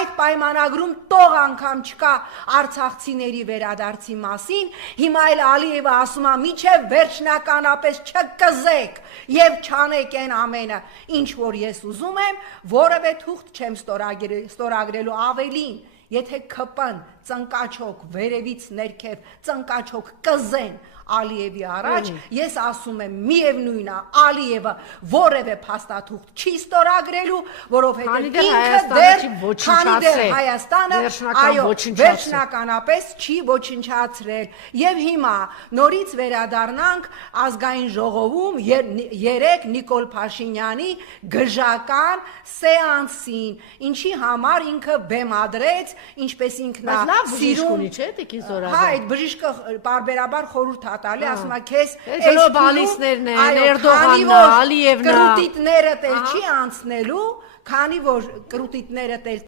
այդ պայմանագրում տող անգամ չկա արցախցիների վերադարձի մասին, հիմա էլ Ալիևը ասում է միջև վերջնականապես չկզեք եւ չանեք այն ամենը, ինչ որ ես ուզում եմ, որևէ թուղթ չեմ ստորագրելու ավելին, եթե ԿՊ-ն ծնկաչոք վերևից ներքև ծնկաչոք կզեն Ալիևի առաջ, ես ասում եմ միևնույն է Ալիևը որևէ փաստաթուղթ չի ստորագրելու, որովհետև ինքը քանի դեռ Հայաստանը այո վերջնականապես չի ոչնչացրել եւ հիմա նորից վերադառնանք ազգային ժողովում երեք Նիկոլ Փաշինյանի գժական սեանսին, ինչի համար ինքը բեմադրեց, ինչպես ինքն է սիրում, հա այդ բժիշկը պարբերաբար խորհուրդ տալի, ասում է քեզ գլոբալիստներն են, Էրդողանն, Ալիևն, կրուտիտները տել չի անցնելու, քանի որ կրուտիտները տել